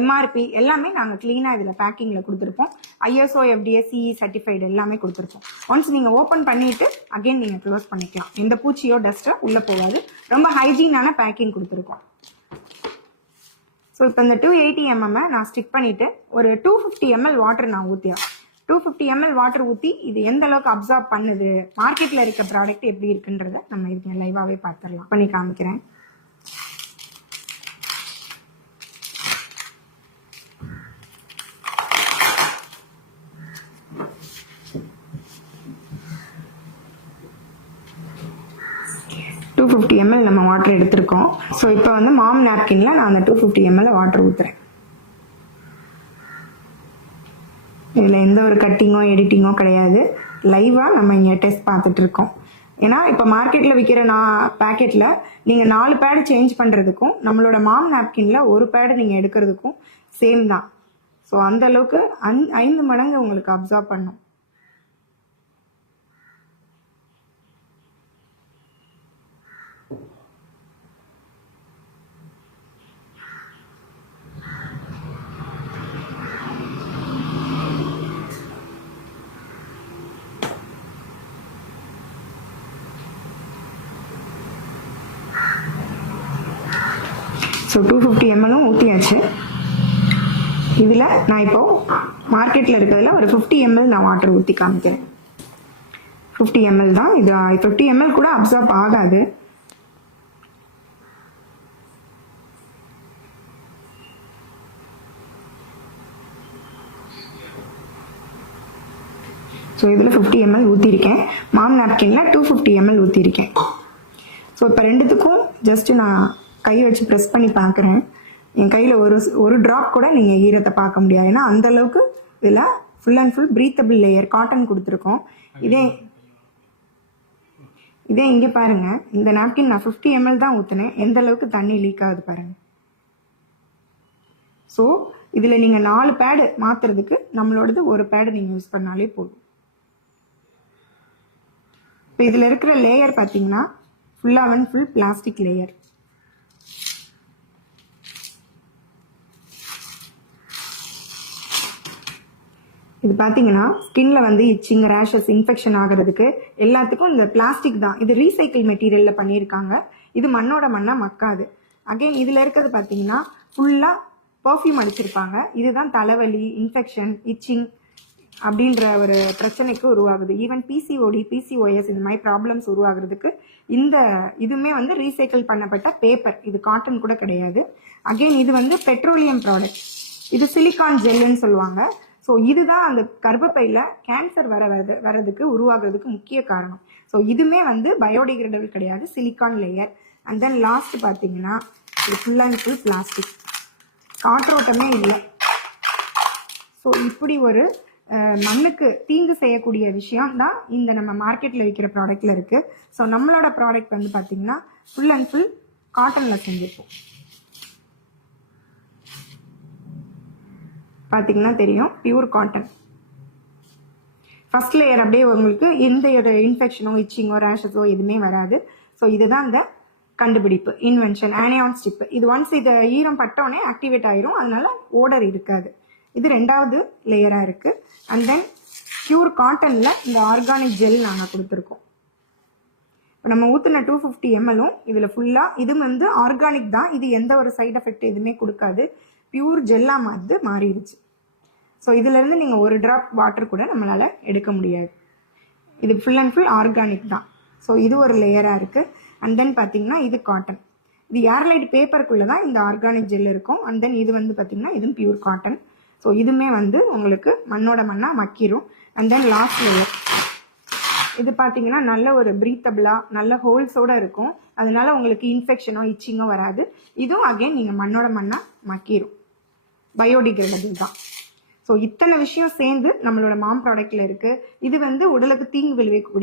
MRP எல்லாமே நாங்கள் க்ளீனாக இதில் பேக்கிங்கில் கொடுத்துருப்போம். ISO FDA CE சர்டிஃபைடு எல்லாமே கொடுத்துருப்போம். ஒன்ஸ் நீங்கள் ஓப்பன் பண்ணிவிட்டு அகெயின் நீங்கள் க்ளோஸ் பண்ணிக்கலாம். எந்த பூச்சியோ டஸ்ட்டோ உள்ளே போகாது. ரொம்ப ஹைஜீனான பேக்கிங் கொடுத்துருக்கோம். ஸோ இப்போ இந்த 280 mm நான் ஸ்டிக் பண்ணிவிட்டு ஒரு 250 ml வாட்டர் நான் ஊற்றிடுறேன். 250 ml வாட்டர் ஊற்றி இது எந்த அளவுக்கு அப்சார்ப் பண்ணுது, மார்க்கெட்டில் இருக்க ப்ராடக்ட் எப்படி இருக்குன்றத நம்ம இதுக்கு லைவாகவே பார்த்துடலாம். பண்ணி காமிக்கிறேன். ml நம்ம வாட்டர் எடுத்திருக்கோம். ஸோ இப்போ வந்து மாம் நாப்கின்ல நான் அந்த 250 ml வாட்டர் ஊற்றுறேன். இதில் எந்த ஒரு கட்டிங்கோ எடிட்டிங்கோ கிடையாது. லைவாக நம்ம இங்கே டெஸ்ட் பார்த்துட்டு இருக்கோம். ஏன்னா இப்போ மார்க்கெட்டில் விற்கிற பேக்கெட்டில் நீங்கள் 4 பேடு சேஞ்ச் பண்ணுறதுக்கும் நம்மளோட மாம் நாப்கின்ல ஒரு பேடு நீங்கள் எடுக்கிறதுக்கும் சேம் தான். ஸோ அந்த அளவுக்கு 5 மடங்கு உங்களுக்கு அப்சார்ப் பண்ணும். ஸோ 250 ml ஊற்றியாச்சு. இதில் நான் இப்போ மார்க்கெட்டில் இருக்கிறதுல ஒரு 50 ml நான் வாட்டர் ஊற்றி காமிக்கிறேன். 50 ml தான் இது. 50 ml கூட அப்சார்ப் ஆகாது. ஸோ இதில் 50 ml ஊற்றிருக்கேன். மாம் நாப்கின்ல 250 ml ஊற்றிருக்கேன். ஸோ இப்போ ரெண்டுத்துக்கும் ஜஸ்ட்டு நான் கையை வச்சு ப்ரெஸ் பண்ணி பார்க்குறேன். என் கையில் ஒரு ட்ராப் கூட நீங்கள் ஈரத்தை பார்க்க முடியாது. ஏன்னா அந்த அளவுக்கு இதில் full and full breathable layer cotton கொடுத்துருக்கோம். இதே இங்கே பாருங்கள், இந்த நாப்கின் நான் 50 ml தான் ஊற்றினேன். எந்த அளவுக்கு தண்ணி லீக் ஆகுது பாருங்கள். ஸோ இதில் நீங்கள் 4 பேடு மாற்றுறதுக்கு நம்மளோடது ஒரு பேடு நீங்கள் யூஸ் பண்ணாலே போதும். இப்போ இதில் இருக்கிற லேயர் பார்த்தீங்கன்னா ஃபுல்லாக அண்ட் ஃபுல் பிளாஸ்டிக் லேயர். இது பார்த்தீங்கன்னா ஸ்கின்ல வந்து இச்சிங், ரேஷஸ், இன்ஃபெக்ஷன் ஆகிறதுக்கு எல்லாத்துக்கும் இந்த பிளாஸ்டிக் தான். இது ரீசைக்கிள் மெட்டீரியலில் பண்ணியிருக்காங்க. இது மண்ணோட மண்ணாக மக்காது. அகெயின் இதில் இருக்கிறது பார்த்தீங்கன்னா ஃபுல்லாக பர்ஃப்யூம் அடிச்சிருப்பாங்க. இதுதான் தலைவலி, இன்ஃபெக்ஷன், இச்சிங் அப்படின்ற ஒரு பிரச்சனைக்கு உருவாகுது. ஈவன் PCOD, PCOS இது மாதிரி ப்ராப்ளம்ஸ் உருவாகிறதுக்கு இதுவுமே வந்து ரீசைக்கிள் பண்ணப்பட்ட பேப்பர். இது காட்டன் கூட கிடையாது. அகெயின் இது வந்து பெட்ரோலியம் ப்ராடக்ட். இது சிலிகான் ஜெல்லுன்னு சொல்லுவாங்க. ஸோ இதுதான் அந்த கர்ப்பப்பையில் கேன்சர் வரதுக்கு உருவாகிறதுக்கு முக்கிய காரணம். ஸோ இதுவுமே வந்து பயோடிகிரேடபிள் கிடையாது, silicone layer. And then last பார்த்தீங்கன்னா இது ஃபுல் அண்ட் ஃபுல் பிளாஸ்டிக், காற்றோட்டமே இல்லை. ஸோ இப்படி ஒரு மண்ணுக்கு தீங்கு செய்யக்கூடிய விஷயம் தான் இந்த நம்ம மார்க்கெட்டில் விற்கிற ப்ராடக்டில் இருக்குது. ஸோ நம்மளோட ப்ராடக்ட் வந்து பார்த்தீங்கன்னா ஃபுல் அண்ட் ஃபுல் காட்டனில் செஞ்சுருப்போம். பார்த்தீங்கன்னா தெரியும், பியூர் காட்டன். ஃபர்ஸ்ட் லேயர் அப்படியே உங்களுக்கு எந்த ஒரு இன்ஃபெக்ஷனோ, இச்சிங்கோ, ரேஷஸோ எதுவுமே வராது. ஸோ இதுதான் இந்த கண்டுபிடிப்பு, இன்வென்ஷன், ஆனியான் ஸ்டிப். இது ஒன்ஸ் இதை ஈரம் பட்டோடனே ஆக்டிவேட் ஆயிரும், அதனால ஓடர் இருக்காது. இது 2வது லேயராக இருக்குது. அண்ட் தென் பியூர் காட்டனில் இந்த ஆர்கானிக் ஜெல் நாங்கள் கொடுத்துருக்கோம். இப்போ நம்ம ஊற்றின 250 ml இதில் ஃபுல்லாக இது வந்து ஆர்கானிக் தான். இது எந்த ஒரு சைட் எஃபெக்ட் எதுவுமே கொடுக்காது. பியூர் ஜெல்லாக மாறிடுச்சு. ஸோ இதிலேருந்து நீங்கள் ஒரு ட்ராப் வாட்டர் கூட நம்மளால் எடுக்க முடியாது. இது ஃபுல் அண்ட் ஃபுல் ஆர்கானிக் தான். ஸோ இது ஒரு லேயராக இருக்குது. அண்ட் தென் பார்த்தீங்கன்னா இது காட்டன். இது ஏர்லைட் பேப்பருக்குள்ளே தான் இந்த ஆர்கானிக் ஜெல் இருக்கும். அண்ட் தென் இது வந்து பார்த்தீங்கன்னா இதுவும் பியூர் காட்டன். ஸோ இதுவுமே வந்து உங்களுக்கு மண்ணோட மண்ணாக மக்கிரும். அண்ட் தென் லாஸ்ட் லேயர் இது பார்த்தீங்கன்னா நல்ல ஒரு ப்ரீத்தபிளாக நல்ல ஹோல்ஸோடு இருக்கும். அதனால உங்களுக்கு இன்ஃபெக்ஷனோ இச்சிங்கோ வராது. இதுவும் அகெயின் நீங்கள் மண்ணோட மண்ணாக மக்கிரும், பயோடிகிரேடபிள் தான். ஸோ இத்தனை விஷயம் சேர்ந்து நம்மளோட மாம் ப்ராடக்டில் இருக்குது. இது வந்து உடலுக்கு தீங்கு விளைவிக்கக்கூடிய